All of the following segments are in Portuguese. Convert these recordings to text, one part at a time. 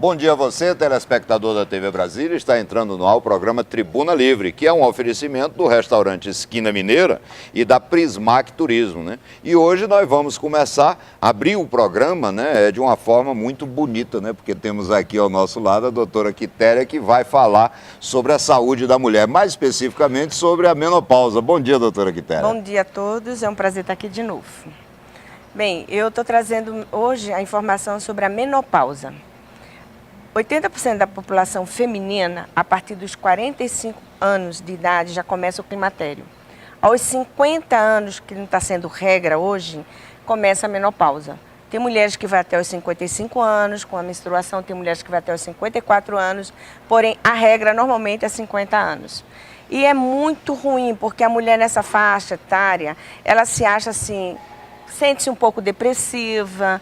Bom dia a você, telespectador da TV Brasília. Está entrando no ar o programa Tribuna Livre, que é um oferecimento do restaurante Esquina Mineira e da Prismac Turismo, né? E hoje nós vamos começar a abrir o programa, né, de uma forma muito bonita, né? Porque temos aqui ao nosso lado a doutora Quitéria, que vai falar sobre a saúde da mulher, mais especificamente sobre a menopausa. Bom dia, doutora Quitéria. Bom dia a todos, é um prazer estar aqui de novo. Bem, eu estou trazendo hoje a informação sobre a menopausa. 80% da população feminina, a partir dos 45 anos de idade, já começa o climatério. Aos 50 anos, que não está sendo regra hoje, começa a menopausa. Tem mulheres que vai até os 55 anos, com a menstruação, tem mulheres que vai até os 54 anos, porém a regra normalmente é 50 anos. E é muito ruim, porque a mulher nessa faixa etária, ela se acha assim, sente-se um pouco depressiva,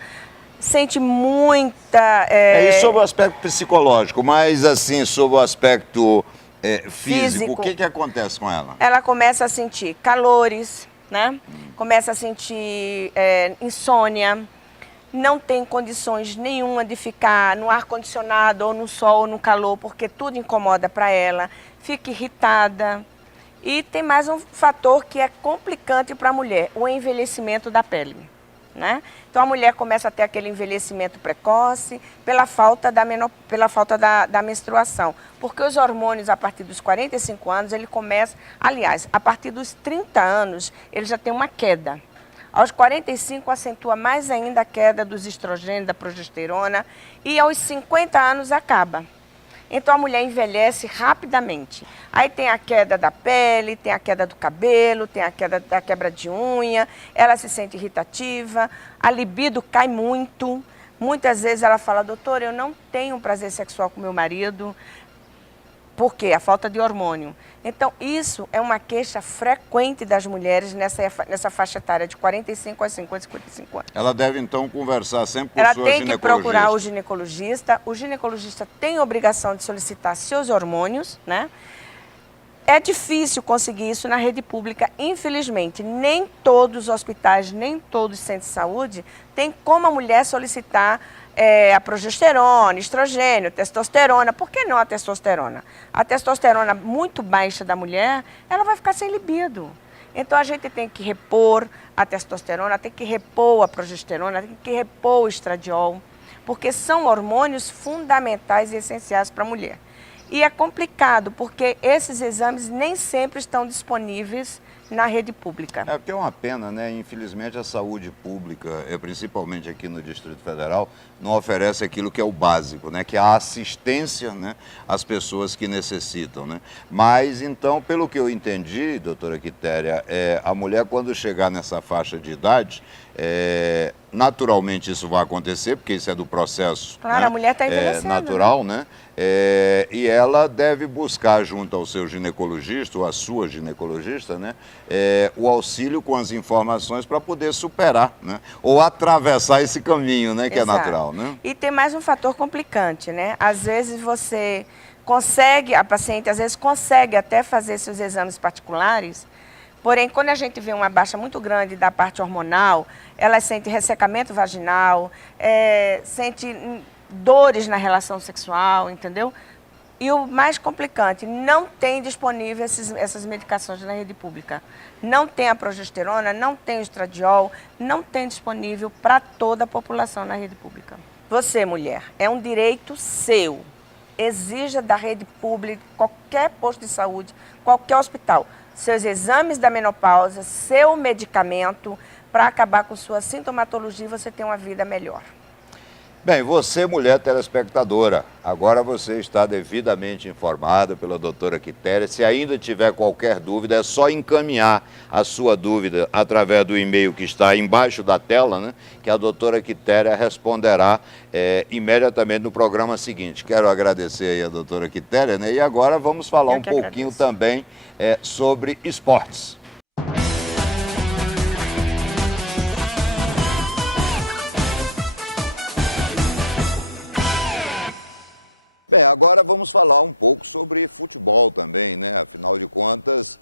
sente muita... Isso sobre o aspecto psicológico, mas assim, sobre o aspecto físico, o que acontece com ela? Ela começa a sentir calores, né? Começa a sentir insônia, não tem condições nenhuma de ficar no ar-condicionado, ou no sol, ou no calor, porque tudo incomoda para ela, fica irritada. E tem mais um fator que é complicante para a mulher, o envelhecimento da pele. Né? Então a mulher começa a ter aquele envelhecimento precoce pela falta da menstruação. Porque os hormônios, a partir dos 45 anos, ele começa... Aliás, a partir dos 30 anos, ele já tem uma queda. Aos 45, acentua mais ainda a queda dos estrogênios, da progesterona. E aos 50 anos, acaba. Então a mulher envelhece rapidamente. Aí tem a queda da pele, tem a queda do cabelo, tem a queda da quebra de unha, ela se sente irritativa, a libido cai muito. Muitas vezes ela fala, doutora, eu não tenho prazer sexual com meu marido. Por quê? A falta de hormônio. Então, isso é uma queixa frequente das mulheres nessa faixa etária de 45 a 50, 55 anos. Ela deve, então, conversar sempre com o seu ginecologista. Ela tem que procurar o ginecologista. O ginecologista tem a obrigação de solicitar seus hormônios, né? É difícil conseguir isso na rede pública, infelizmente. Nem todos os hospitais, nem todos os centros de saúde têm como a mulher solicitar a progesterona, estrogênio, testosterona. Por que não a testosterona? A testosterona muito baixa da mulher, ela vai ficar sem libido. Então a gente tem que repor a testosterona, tem que repor a progesterona, tem que repor o estradiol, porque são hormônios fundamentais e essenciais para a mulher. E é complicado, porque esses exames nem sempre estão disponíveis na rede pública. É porque é uma pena, né? Infelizmente a saúde pública, principalmente aqui no Distrito Federal, não oferece aquilo que é o básico, né? Que é a assistência, né, às pessoas que necessitam, né? Mas então, pelo que eu entendi, doutora Quitéria, a mulher quando chegar nessa faixa de idade, naturalmente isso vai acontecer, porque isso é do processo, claro, né? A mulher está envelhecendo, natural, né? E ela deve buscar junto ao seu ginecologista, ou à sua ginecologista, né, o auxílio com as informações para poder superar, né, ou atravessar esse caminho, né, que Exato. É natural. Né? E tem mais um fator complicante, né? Às vezes você consegue, a paciente às vezes consegue até fazer seus exames particulares, porém, quando a gente vê uma baixa muito grande da parte hormonal, ela sente ressecamento vaginal, sente dores na relação sexual, entendeu? E o mais complicante, não tem disponível essas medicações na rede pública. Não tem a progesterona, não tem o estradiol, não tem disponível para toda a população na rede pública. Você, mulher, é um direito seu. Exija da rede pública, qualquer posto de saúde, qualquer hospital, seus exames da menopausa, seu medicamento, para acabar com sua sintomatologia e você ter uma vida melhor. Bem, você, mulher telespectadora, agora você está devidamente informada pela doutora Quitéria. Se ainda tiver qualquer dúvida, é só encaminhar a sua dúvida através do e-mail que está embaixo da tela, né, que a doutora Quitéria responderá imediatamente no programa seguinte. Quero agradecer aí a doutora Quitéria, né, e agora vamos falar um pouquinho também sobre esportes. Bem, agora vamos falar um pouco sobre futebol também, né? Afinal de contas,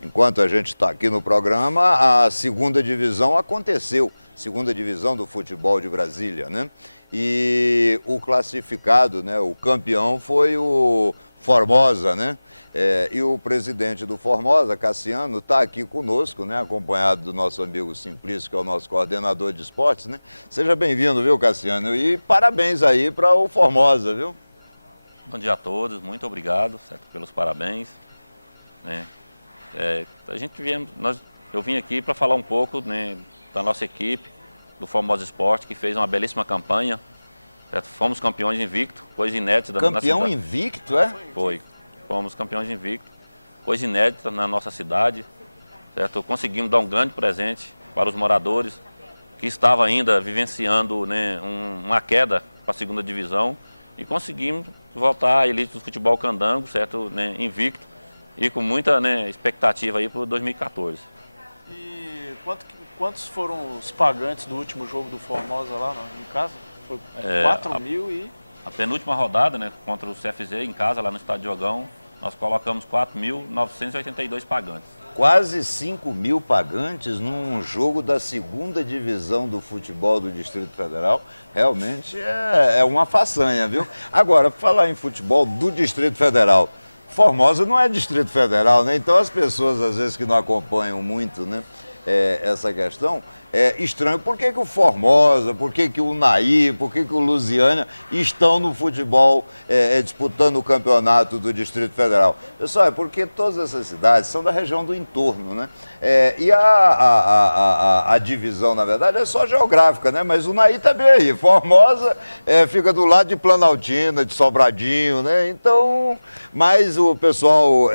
enquanto a gente está aqui no programa, a segunda divisão aconteceu, segunda divisão do futebol de Brasília, né? e o classificado, né, o campeão foi o Formosa, né? E o presidente do Formosa, Cassiano, está aqui conosco, né, acompanhado do nosso amigo Simplício, que é o nosso coordenador de esportes, né? Seja bem-vindo, viu, Cassiano? E parabéns aí para o Formosa, viu? Bom dia a todos, muito obrigado, certo, pelos parabéns, né? Eu vim aqui para falar um pouco, né, da nossa equipe, do Formosa Esporte, que fez uma belíssima campanha, certo? Fomos campeões invicto, coisa inédita da nossa cidade. Campeão invicto, é? Foi. Fomos campeões invicto, coisa inédita na nossa cidade, certo? Conseguimos dar um grande presente para os moradores que estavam ainda vivenciando, né, uma queda para a segunda divisão, e conseguimos voltar à elite do futebol candango, certo? Né, invicto e com muita, né, expectativa aí para 2014. E quantos foram os pagantes do último jogo do Formosa lá em casa? Foi 4 mil e... A penúltima rodada, né, contra o CFZ em casa, lá no Estádio Jogão, nós colocamos 4.982 pagantes. Quase 5 mil pagantes num jogo da segunda divisão do futebol do Distrito Federal. Realmente é uma façanha, viu? Agora, falar em futebol do Distrito Federal, Formosa não é Distrito Federal, né? Então as pessoas, às vezes, que não acompanham muito, né, essa questão, é estranho. Por que o Formosa, por que o Unaí, por que o Lusiânia estão no futebol disputando o campeonato do Distrito Federal? Pessoal, é porque todas essas cidades são da região do entorno, né? E a divisão, na verdade, é só geográfica, né? Mas o Unaí também aí. Formosa fica do lado de Planaltina, de Sobradinho, né? Então, mas o pessoal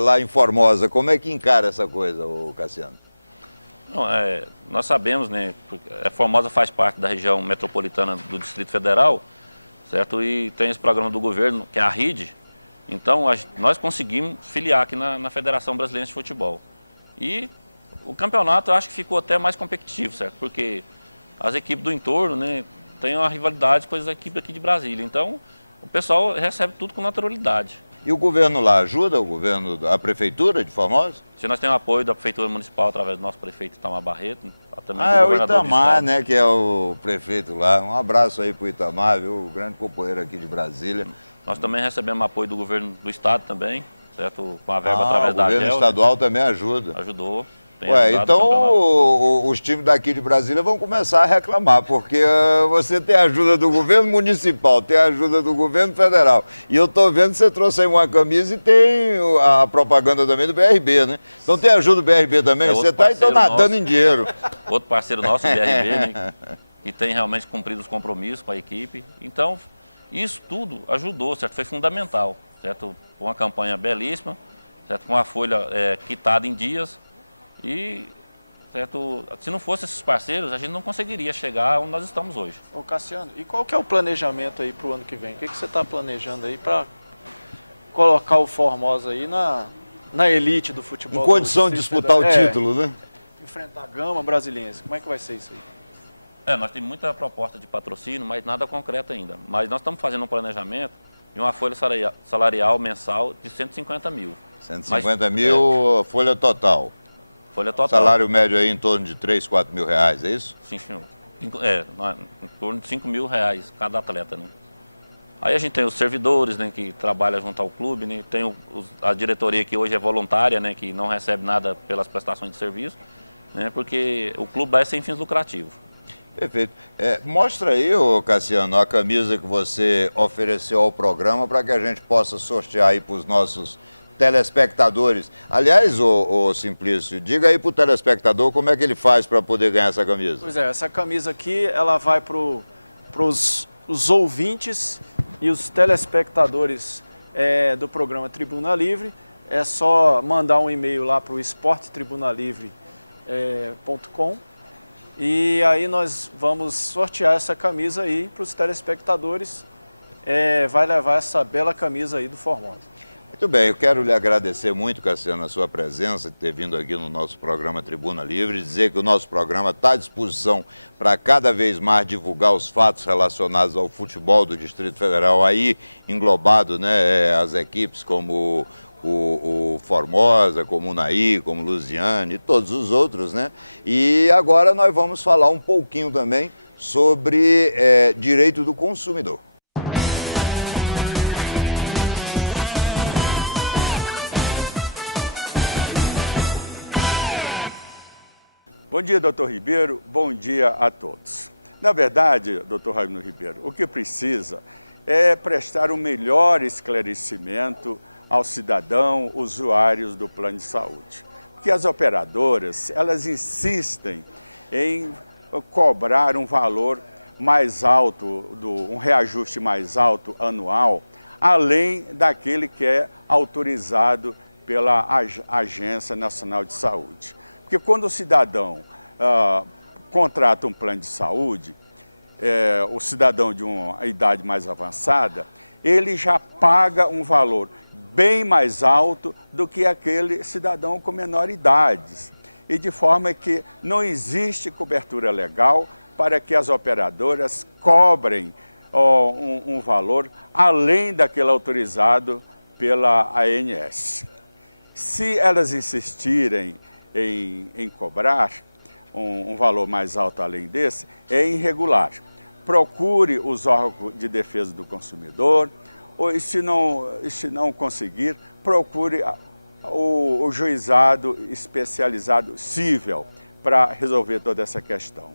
lá em Formosa, como é que encara essa coisa, ô Cassiano? Não, nós sabemos, né, a Formosa faz parte da região metropolitana do Distrito Federal, certo? E tem esse programa do governo, que é a RID. Então, nós conseguimos filiar aqui na Federação Brasileira de Futebol. E o campeonato, eu acho que ficou até mais competitivo, certo? Porque as equipes do entorno, né, têm uma rivalidade com as equipes aqui de Brasília. Então, o pessoal recebe tudo com naturalidade. E o governo lá ajuda, a prefeitura de Formosa? Se nós temos apoio da Prefeitura Municipal através do nosso prefeito Itamar Barreto, também do é o governador do Itamar, estado, né, que é o prefeito lá. Um abraço aí pro Itamar, viu? O grande companheiro aqui de Brasília. Nós também recebemos apoio do governo do estado também, certo? Com a verba através da AGEL. O governo estadual também ajuda. Ajudou. Então os times daqui de Brasília vão começar a reclamar, porque você tem a ajuda do governo municipal, tem a ajuda do governo federal. E eu estou vendo que você trouxe aí uma camisa e tem a propaganda também do BRB, né? Então tem a ajuda do BRB também, você está então nadando em dinheiro. Outro parceiro nosso, o BRB, né? Que tem realmente cumprido os compromissos com a equipe. Então, isso tudo ajudou, certo? Foi fundamental, certo? Uma campanha belíssima, certo? Com a folha quitada em dias. E, certo, se não fossem esses parceiros, a gente não conseguiria chegar onde nós estamos hoje. Ô Cassiano, e qual que é o planejamento aí para o ano que vem? O que você está planejando aí para colocar o Formosa aí na elite do futebol? Em condição de disputar o título, né? Enfrentar a Gama Brasiliense. Como é que vai ser isso aí? Nós temos muita proposta de patrocínio, mas nada concreto ainda. Mas nós estamos fazendo um planejamento de uma folha salarial mensal de 150 mil. 150 mil, folha total. Folha total. Salário médio aí em torno de 3, 4 mil reais, é isso? Sim, senhor. Em torno de 5 mil reais cada atleta, né? Aí a gente tem os servidores, né, que trabalham junto ao clube, né? Tem a diretoria que hoje é voluntária, né, que não recebe nada pelas prestações de serviço, né, porque o clube é sem fins lucrativos. Perfeito. Mostra aí, ô Cassiano, a camisa que você ofereceu ao programa para que a gente possa sortear aí para os nossos telespectadores. Aliás, ô Simplício, diga aí para o telespectador como é que ele faz para poder ganhar essa camisa. Pois é, essa camisa aqui, ela vai para os ouvintes e os telespectadores do programa Tribuna Livre. É só mandar um e-mail lá para o esportetribunalivre.com e aí nós vamos sortear essa camisa aí para os telespectadores. Vai levar essa bela camisa aí do Formosa. Muito bem, eu quero lhe agradecer muito, Cassiano, a sua presença, de ter vindo aqui no nosso programa Tribuna Livre, dizer que o nosso programa está à disposição para cada vez mais divulgar os fatos relacionados ao futebol do Distrito Federal, aí englobado, né, as equipes como o Formosa, como o Unaí, como o Lusiânia e todos os outros, né? E agora nós vamos falar um pouquinho também sobre direito do consumidor. Bom dia, doutor Ribeiro. Bom dia a todos. Na verdade, doutor Raimundo Ribeiro, o que precisa é prestar um melhor esclarecimento ao cidadão, usuários do plano de saúde. Porque as operadoras, elas insistem em cobrar um valor mais alto, um reajuste mais alto anual, além daquele que é autorizado pela Agência Nacional de Saúde. Porque quando o cidadão contrata um plano de saúde, o cidadão de uma idade mais avançada, ele já paga um valor bem mais alto do que aquele cidadão com menor idade. E de forma que não existe cobertura legal para que as operadoras cobrem um valor além daquele autorizado pela ANS. Se elas insistirem em cobrar um valor mais alto além desse, é irregular. Procure os órgãos de defesa do consumidor, ou se não conseguir, procure o juizado especializado civil para resolver toda essa questão,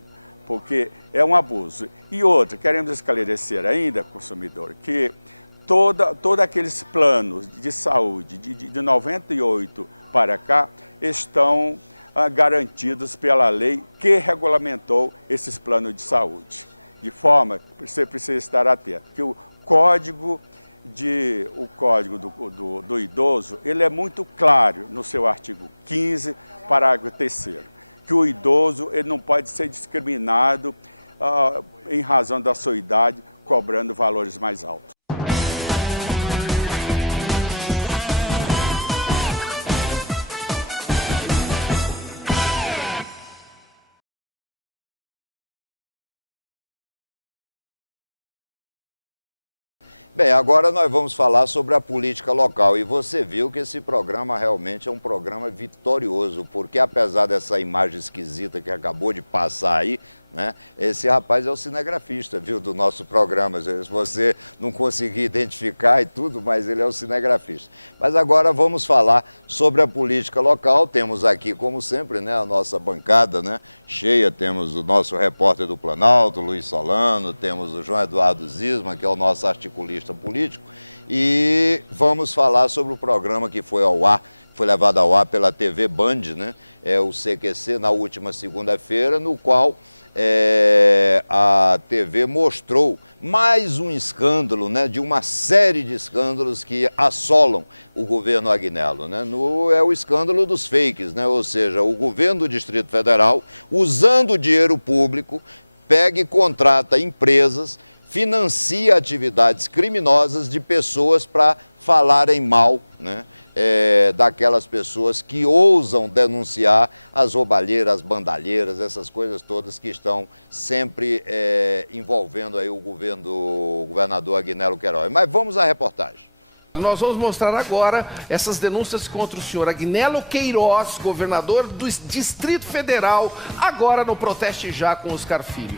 porque é um abuso. E outra, queremos esclarecer ainda, consumidor, que todos aqueles planos de saúde de 98 para cá estão garantidos pela lei que regulamentou esses planos de saúde. De forma que você precisa estar atento, que o código do idoso, ele é muito claro no seu artigo 15, parágrafo 3º, que o idoso ele não pode ser discriminado em razão da sua idade, cobrando valores mais altos. Bem, agora nós vamos falar sobre a política local e você viu que esse programa realmente é um programa vitorioso, porque apesar dessa imagem esquisita que acabou de passar aí, né, esse rapaz é o cinegrafista, viu, do nosso programa. Se você não conseguir identificar e tudo, mas ele é o cinegrafista. Mas agora vamos falar sobre a política local. Temos aqui, como sempre, né, a nossa bancada, né, cheia. Temos o nosso repórter do Planalto, Luiz Solano, temos o João Eduardo Zisman, que é o nosso articulista político, e vamos falar sobre o programa que foi ao ar, foi levado ao ar pela TV Band, né, o CQC, na última segunda-feira, no qual a TV mostrou mais um escândalo, né, de uma série de escândalos que assolam o governo Agnello, né? É o escândalo dos fakes, né? Ou seja, o governo do Distrito Federal, usando o dinheiro público, pega e contrata empresas, financia atividades criminosas de pessoas para falarem mal, né, daquelas pessoas que ousam denunciar as roubalheiras, as bandalheiras, essas coisas todas que estão sempre envolvendo aí o governador Agnello Queiroz. Mas vamos à reportagem. Nós vamos mostrar agora essas denúncias contra o senhor Agnello Queiroz, governador do Distrito Federal, agora no Proteste Já com Oscar Filho.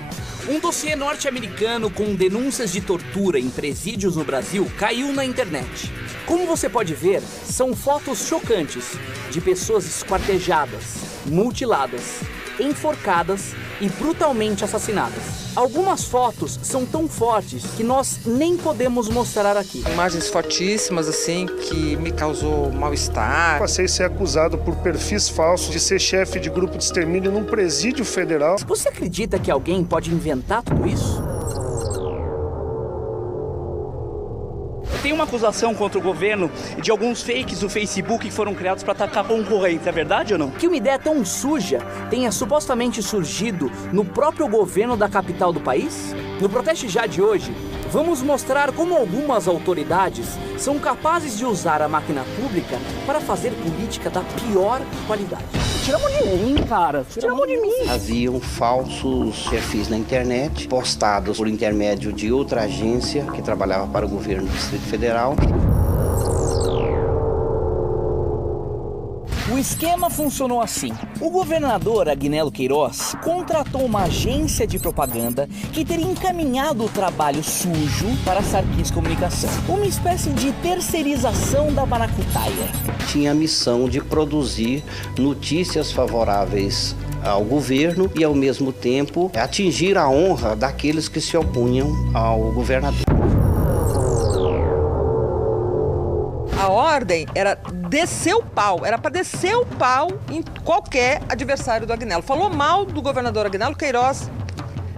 Um dossiê norte-americano com denúncias de tortura em presídios no Brasil caiu na internet. Como você pode ver, são fotos chocantes de pessoas esquartejadas, mutiladas, enforcadas e brutalmente assassinadas. Algumas fotos são tão fortes que nós nem podemos mostrar aqui. Imagens fortíssimas, assim, que me causou mal-estar. Passei a ser acusado por perfis falsos de ser chefe de grupo de extermínio num presídio federal. Você acredita que alguém pode inventar tudo isso? Tem uma acusação contra o governo de alguns fakes do Facebook que foram criados para atacar concorrentes, é verdade ou não? Que uma ideia tão suja tenha supostamente surgido no próprio governo da capital do país? No Proteste Já de hoje, vamos mostrar como algumas autoridades são capazes de usar a máquina pública para fazer política da pior qualidade. Tira a mão de mim, cara. Tira a mão de mim. Haviam falsos perfis na internet, postados por intermédio de outra agência que trabalhava para o governo do Distrito Federal. O esquema funcionou assim. O governador Agnello Queiroz contratou uma agência de propaganda que teria encaminhado o trabalho sujo para a Sarquis Comunicação. Uma espécie de terceirização da maracutaia. Tinha a missão de produzir notícias favoráveis ao governo e, ao mesmo tempo, atingir a honra daqueles que se opunham ao governador. A ordem era descer o pau, era para descer o pau em qualquer adversário do Agnello. Falou mal do governador Agnello Queiroz,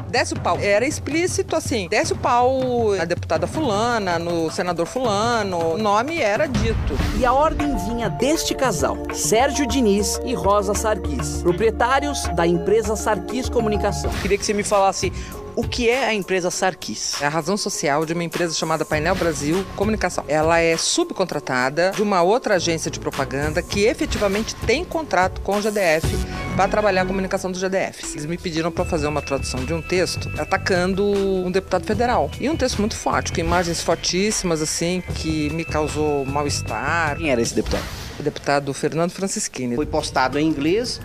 desce o pau. Era explícito assim, desce o pau na deputada fulana, no senador fulano, o nome era dito. E a ordem vinha deste casal, Sérgio Diniz e Rosa Sarquis, proprietários da empresa Sarquis Comunicação. Queria que você me falasse o que é a empresa Sarquis. É a razão social de uma empresa chamada Painel Brasil Comunicação. Ela é subcontratada de uma outra agência de propaganda que efetivamente tem contrato com o GDF para trabalhar a comunicação do GDF. Eles me pediram para fazer uma tradução de um texto atacando um deputado federal. E um texto muito forte, com imagens fortíssimas, assim, que me causou mal-estar. Quem era esse deputado? O deputado Fernando Francischini. Foi postado em inglês.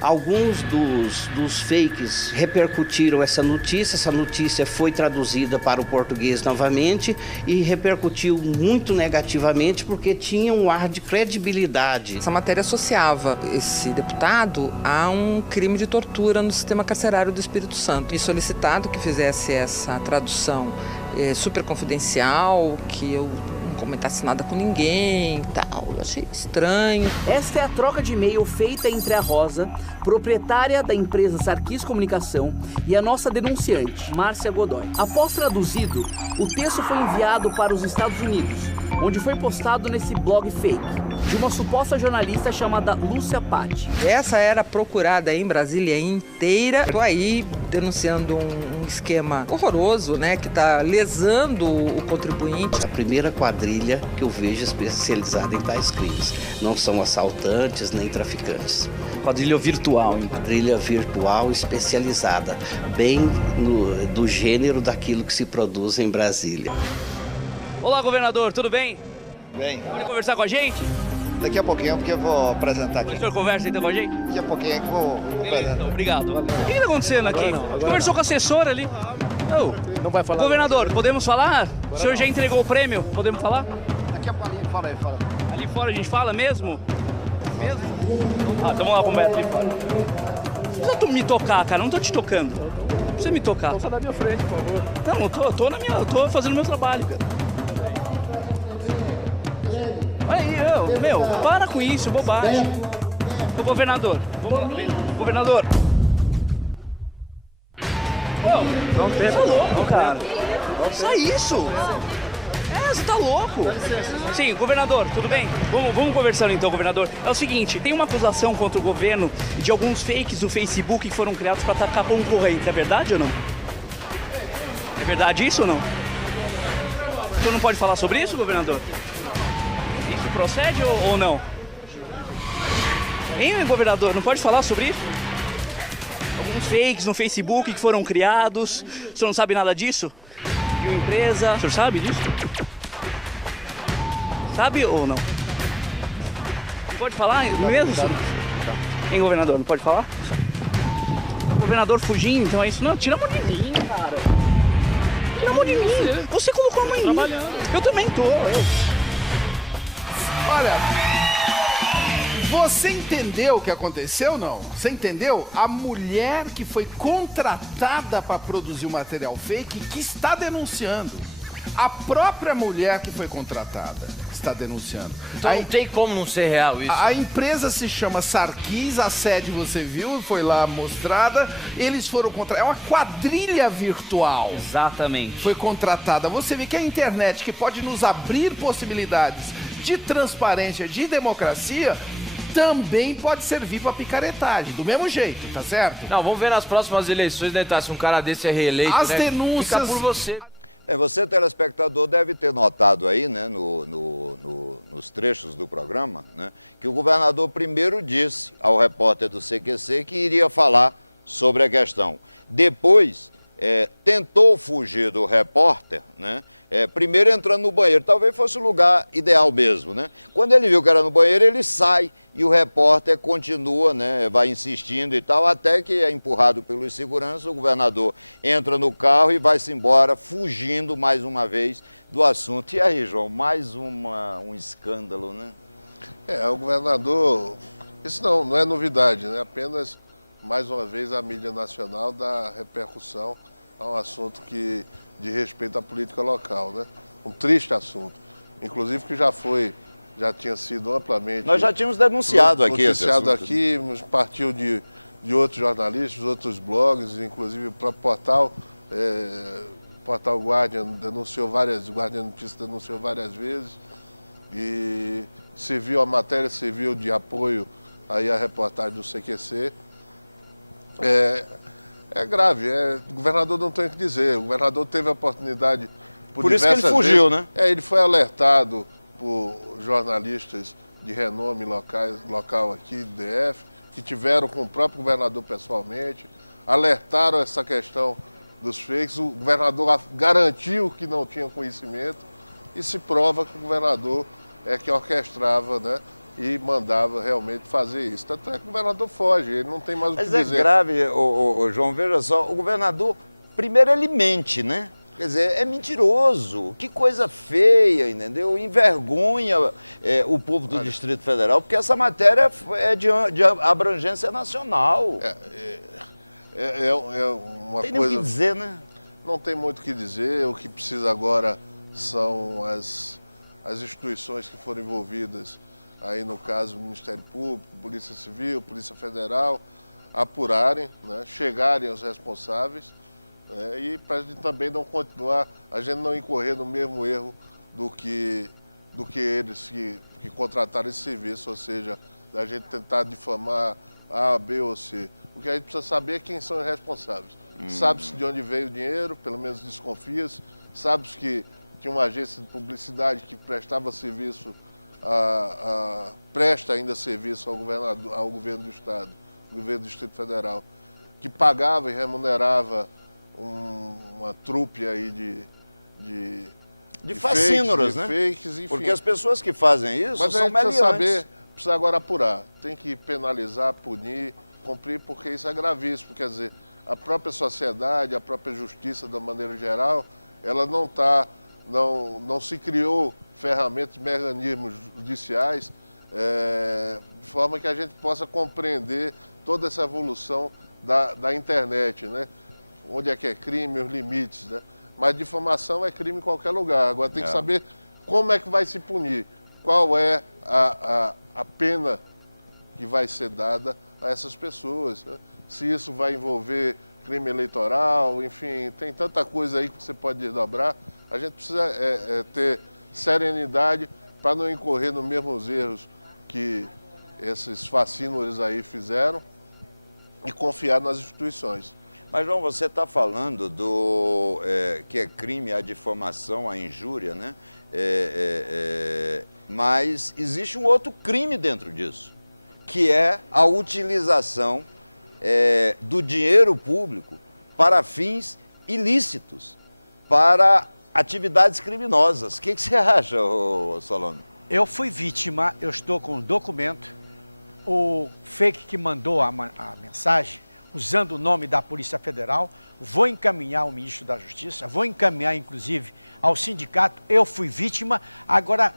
Alguns dos fakes repercutiram essa notícia foi traduzida para o português novamente e repercutiu muito negativamente porque tinha um ar de credibilidade. Essa matéria associava esse deputado a um crime de tortura no sistema carcerário do Espírito Santo. E solicitado que fizesse essa tradução super confidencial, que eu não comentasse nada com ninguém e tal. Eu achei estranho. Esta é a troca de e-mail feita entre a Rosa, proprietária da empresa Sarquis Comunicação, e a nossa denunciante, Márcia Godoy. Após traduzido, o texto foi enviado para os Estados Unidos, onde foi postado nesse blog fake de uma suposta jornalista chamada Lúcia Patti. Essa era procurada em Brasília inteira. Estou aí denunciando um esquema horroroso, né, que está lesando o contribuinte. A primeira quadrilha que eu vejo especializada em tais crimes. Não são assaltantes nem traficantes. Quadrilha virtual, hein? Quadrilha virtual especializada, bem do gênero daquilo que se produz em Brasília. Olá, governador, tudo bem? Bem. Pode conversar com a gente? Daqui a pouquinho, porque eu vou apresentar aqui. O senhor conversa então com a gente? Daqui a pouquinho que vou apresentar. Então, obrigado. O que está acontecendo aqui? Conversou com a assessora ali. Não vai falar. Governador, podemos falar? O senhor já entregou o prêmio? Podemos falar? Daqui a pouquinho, fala aí, fala. Ali fora a gente fala mesmo? Mesmo? Ah, então vamos lá pro Beto ali fora. Não precisa me tocar, cara. Não tô te tocando. Não precisa me tocar. Passa da minha frente, por favor. Não, eu tô fazendo o meu trabalho, cara. Olha aí, para com isso, bobagem. Ô, governador. Governador. Não tem. Você tá louco, cara. Só isso. Você tá louco? Sim, governador, tudo bem? Vamos conversando então, governador. É o seguinte, tem uma acusação contra o governo de alguns fakes do Facebook que foram criados para atacar concorrente. É verdade ou não? É verdade isso ou não? O senhor não pode falar sobre isso, governador? Isso procede ou não? Hein, governador, não pode falar sobre isso? Alguns fakes no Facebook que foram criados. O senhor não sabe nada disso? De uma empresa. O senhor sabe disso? Sabe ou não? Não pode falar mesmo? Hein, governador, não pode falar? O governador fugindo, então é isso? Não, tira a mão de mim, cara. Tira a mão de mim. Você colocou a mão em mim. Eu também tô. Olha, você entendeu o que aconteceu, não? Você entendeu? A mulher que foi contratada para produzir o material fake que está denunciando. A própria mulher que foi contratada está denunciando. Então não tem como não ser real isso. A empresa se chama Sarquis, a sede você viu, foi lá mostrada. Eles foram contratados. É uma quadrilha virtual. Exatamente. Foi contratada. Você vê que a internet, que pode nos abrir possibilidades de transparência, de democracia, também pode servir para picaretagem, do mesmo jeito, tá certo? Não, vamos ver nas próximas eleições, né, tá? Se um cara desse é reeleito, as né? denúncias... Fica por você. Você, telespectador, deve ter notado aí, né, nos trechos do programa, né, que o governador primeiro disse ao repórter do CQC que iria falar sobre a questão. Depois, tentou fugir do repórter, né, primeiro entrando no banheiro. Talvez fosse o lugar ideal mesmo, né? Quando ele viu que era no banheiro, ele sai e o repórter continua, né, vai insistindo e tal, até que é empurrado pelos seguranças, o governador entra no carro e vai-se embora, fugindo mais uma vez do assunto. E aí, João, mais um escândalo, né? O governador, isso não é novidade, né? Apenas, mais uma vez, a mídia nacional dá repercussão a um assunto que de respeito à política local, né? Um triste assunto, inclusive que já tinha sido amplamente... Nós já tínhamos denunciado aqui esse noticiado assunto. aqui, partiu de outros jornalistas, outros blogs, inclusive o próprio portal Guardian denunciou Guardian Notícias denunciou várias vezes, e a matéria serviu de apoio aí à reportagem do CQC. É grave, o governador não tem o que dizer, o governador teve a oportunidade por isso que ele fugiu, vezes, né? Ele foi alertado por jornalistas de renome local aqui, do DF, que tiveram com o próprio governador pessoalmente, alertaram essa questão dos fakes, o governador garantiu que não tinha conhecimento e se prova que o governador é que orquestrava, né? E mandava realmente fazer isso. Tanto é que o governador foge, ele não tem mais o que dizer. Mas é grave, João, veja só, o governador, primeiro ele mente, né? Quer dizer, é mentiroso, que coisa feia, entendeu? Envergonha o povo do Distrito Federal, porque essa matéria é de abrangência nacional. Uma tem coisa... nem o que dizer, né? Não tem muito o que dizer, o que precisa agora são as instituições que foram envolvidas, aí no caso o Ministério Público, Polícia Civil, Polícia Federal, apurarem, né, chegarem aos responsáveis, né, e para a gente também não continuar, a gente não incorrer no mesmo erro do que eles que contrataram esse serviço, ou seja, da gente tentar difamar A, B ou C. O que a gente precisa saber é quem são os responsáveis. Sabe-se de onde veio o dinheiro, pelo menos desconfia-se, sabe-se que uma agência de publicidade que prestava serviço, presta ainda serviço ao governo do Estado, ao governo do Distrito Federal, que pagava e remunerava uma trupe aí de facínoros, né? Fakes, enfim. Porque as pessoas que fazem isso Mas são meliantes. Precisa agora apurar, tem que penalizar, punir, cumprir, porque isso é gravíssimo. Quer dizer, a própria sociedade, a própria justiça, da maneira geral, ela não se criou ferramentas, mecanismos judiciais, de forma que a gente possa compreender toda essa evolução da internet, né? Onde é que é crime, os limites, né? Mas difamação é crime em qualquer lugar. Agora tem que saber como é que vai se punir, qual é a pena que vai ser dada a essas pessoas, né? Se isso vai envolver crime eleitoral, enfim, tem tanta coisa aí que você pode desdobrar. A gente precisa ter serenidade para não incorrer nos mesmos erros que esses facínoros aí fizeram e confiar nas instituições. Mas, João, você está falando que é crime a difamação, a injúria, né? Mas existe um outro crime dentro disso, que é a utilização do dinheiro público para fins ilícitos, para atividades criminosas. O que você acha, Solano? Eu fui vítima, eu estou com um documento, o fake que mandou a mensagem, usando o nome da Polícia Federal, vou encaminhar ao Ministro da Justiça, vou encaminhar inclusive ao sindicato, eu fui vítima. Agora,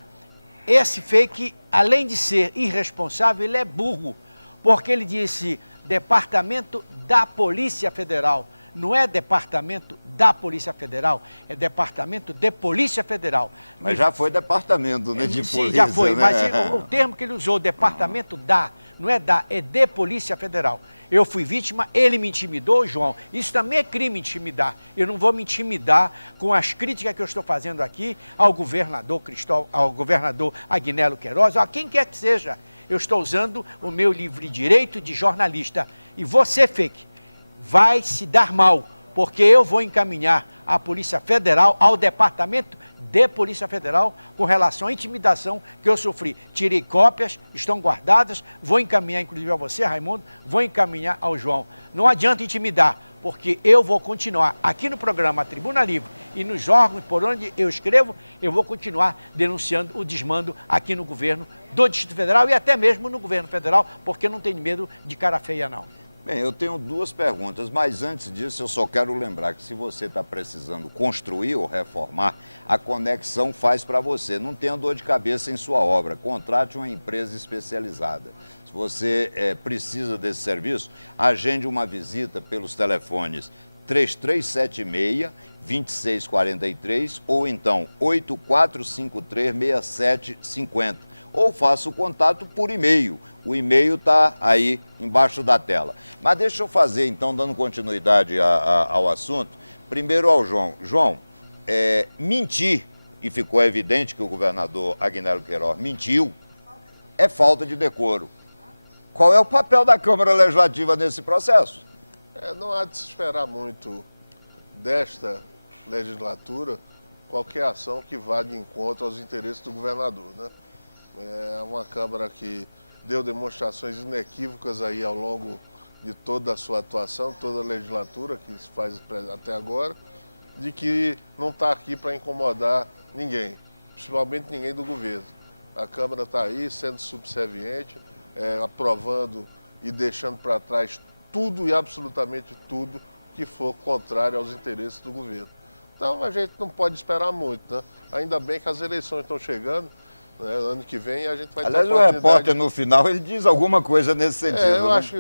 esse fake, além de ser irresponsável, ele é burro, porque ele disse Departamento da Polícia Federal. Não é Departamento da Polícia Federal, é Departamento de Polícia Federal. Mas já foi departamento, né, de polícia. Sim, já foi, né? Mas o termo que ele usou, Departamento da, não é da, é de Polícia Federal. Eu fui vítima, ele me intimidou, João. Isso também é crime, intimidar. Eu não vou me intimidar com as críticas que eu estou fazendo aqui ao governador ao governador Agnello Queiroz, a quem quer que seja. Eu estou usando o meu livre direito de jornalista. E você, fake, vai se dar mal, porque eu vou encaminhar à Polícia Federal, ao Departamento de Polícia Federal, com relação à intimidação que eu sofri. Tirei cópias, estão guardadas, vou encaminhar inclusive a você, Raimundo, vou encaminhar ao João. Não adianta intimidar, porque eu vou continuar aqui no programa Tribuna Livre e nos órgãos por onde eu escrevo, eu vou continuar denunciando o desmando aqui no governo do Distrito Federal e até mesmo no governo federal, porque eu não tenho medo de cara feia, não. Bem, eu tenho duas perguntas, mas antes disso eu só quero lembrar que se você está precisando construir ou reformar, a Conexão faz para você. Não tenha dor de cabeça em sua obra, contrate uma empresa especializada. Se você precisa desse serviço, agende uma visita pelos telefones 3376-2643 ou então 8453-6750. Ou faça o contato por e-mail. O e-mail está aí embaixo da tela. Mas deixa eu fazer, então, dando continuidade ao assunto, primeiro ao João. João, mentir, e ficou evidente que o governador Agnello Queiroz mentiu, é falta de decoro. Qual é o papel da Câmara Legislativa nesse processo? Não há de se esperar muito desta legislatura qualquer ação que vá de encontro aos interesses do governador, né? É uma Câmara que deu demonstrações inequívocas aí ao longo de toda a sua atuação, toda a legislatura que se faz até agora, de que não está aqui para incomodar ninguém, principalmente ninguém do governo. A Câmara está aí sendo subserviente, aprovando e deixando para trás tudo e absolutamente tudo que for contrário aos interesses do governo. Então a gente não pode esperar muito, né? Ainda bem que as eleições estão chegando. Ano que vem a gente vai ter Aliás, o repórter no final ele diz alguma coisa nesse sentido. Eu acho que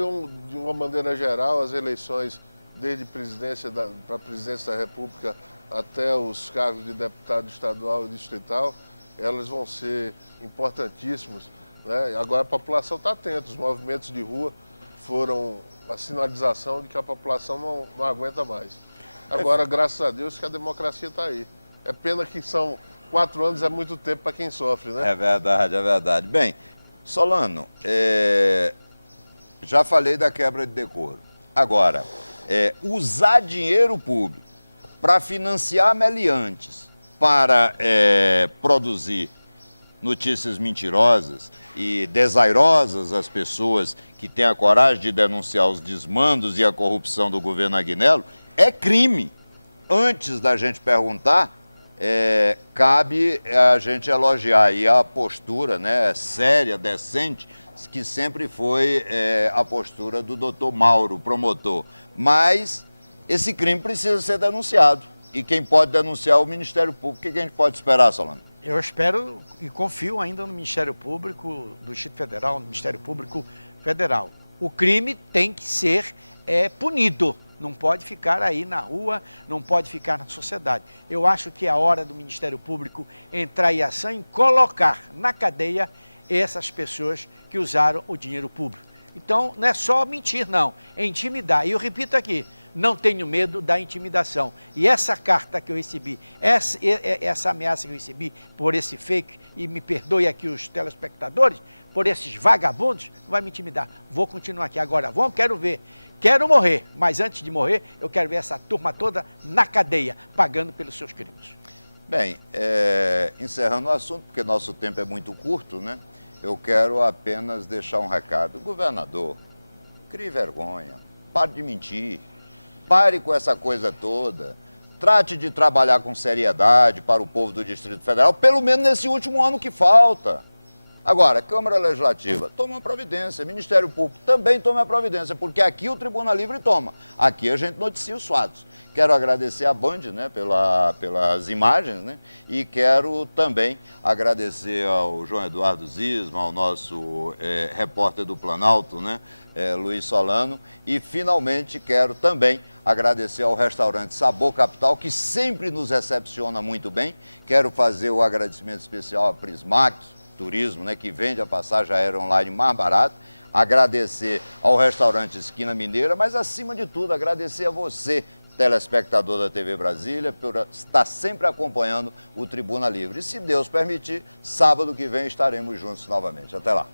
de uma maneira geral as eleições, desde presidência para a presidência da República até os cargos de deputado estadual e distrital, elas vão ser importantíssimas, né? Agora a população está atenta, os movimentos de rua foram a sinalização de que a população não aguenta mais. Agora, graças a Deus, que a democracia está aí. É pena que são 4 anos, é muito tempo para quem sofre, né? É verdade, é verdade. Bem, Solano, já falei da quebra de decoro. Agora, usar dinheiro público para financiar meliantes, para produzir notícias mentirosas e desairosas às pessoas que têm a coragem de denunciar os desmandos e a corrupção do governo Agnello, é crime. Antes da gente perguntar, cabe a gente elogiar aí a postura, né, séria, decente, que sempre foi a postura do doutor Mauro, promotor. Mas esse crime precisa ser denunciado. E quem pode denunciar é o Ministério Público. O que a gente pode esperar, Solano? Eu espero e confio ainda no Ministério Público do Distrito Federal, no Ministério Público Federal. O crime tem que ser punido. Não pode ficar aí na rua, não pode ficar na sociedade. Eu acho que é a hora do Ministério Público entrar em ação e colocar na cadeia essas pessoas que usaram o dinheiro público. Então, não é só mentir, não, é intimidar. E eu repito aqui, não tenho medo da intimidação. E essa carta que eu recebi, essa ameaça que eu recebi por esse fake, e me perdoe aqui os telespectadores, por esses vagabundos, não vai me intimidar. Vou continuar aqui. Agora, quero ver. Quero morrer, mas antes de morrer, eu quero ver essa turma toda na cadeia, pagando pelos seus crimes. Bem, encerrando o assunto, porque nosso tempo é muito curto, né? Eu quero apenas deixar um recado. Governador, crie vergonha, pare de mentir, pare com essa coisa toda, trate de trabalhar com seriedade para o povo do Distrito Federal, pelo menos nesse último ano que falta. Agora, Câmara Legislativa, toma uma providência, Ministério Público também toma a providência, porque aqui o Tribuna Livre toma, aqui a gente noticia os fatos. Quero agradecer a Band, né, pelas imagens, né, e quero também agradecer ao João Eduardo Zisma, ao nosso repórter do Planalto, né, Luiz Solano, e finalmente quero também agradecer ao restaurante Sabor Capital, que sempre nos recepciona muito bem. Quero fazer o agradecimento especial à Prismac Turismo, né, que vende a passagem aérea online mais barata. Agradecer ao restaurante Esquina Mineira, mas acima de tudo agradecer a você, telespectador da TV Brasília, por estar sempre acompanhando o Tribuna Livre. E se Deus permitir, sábado que vem estaremos juntos novamente. Até lá.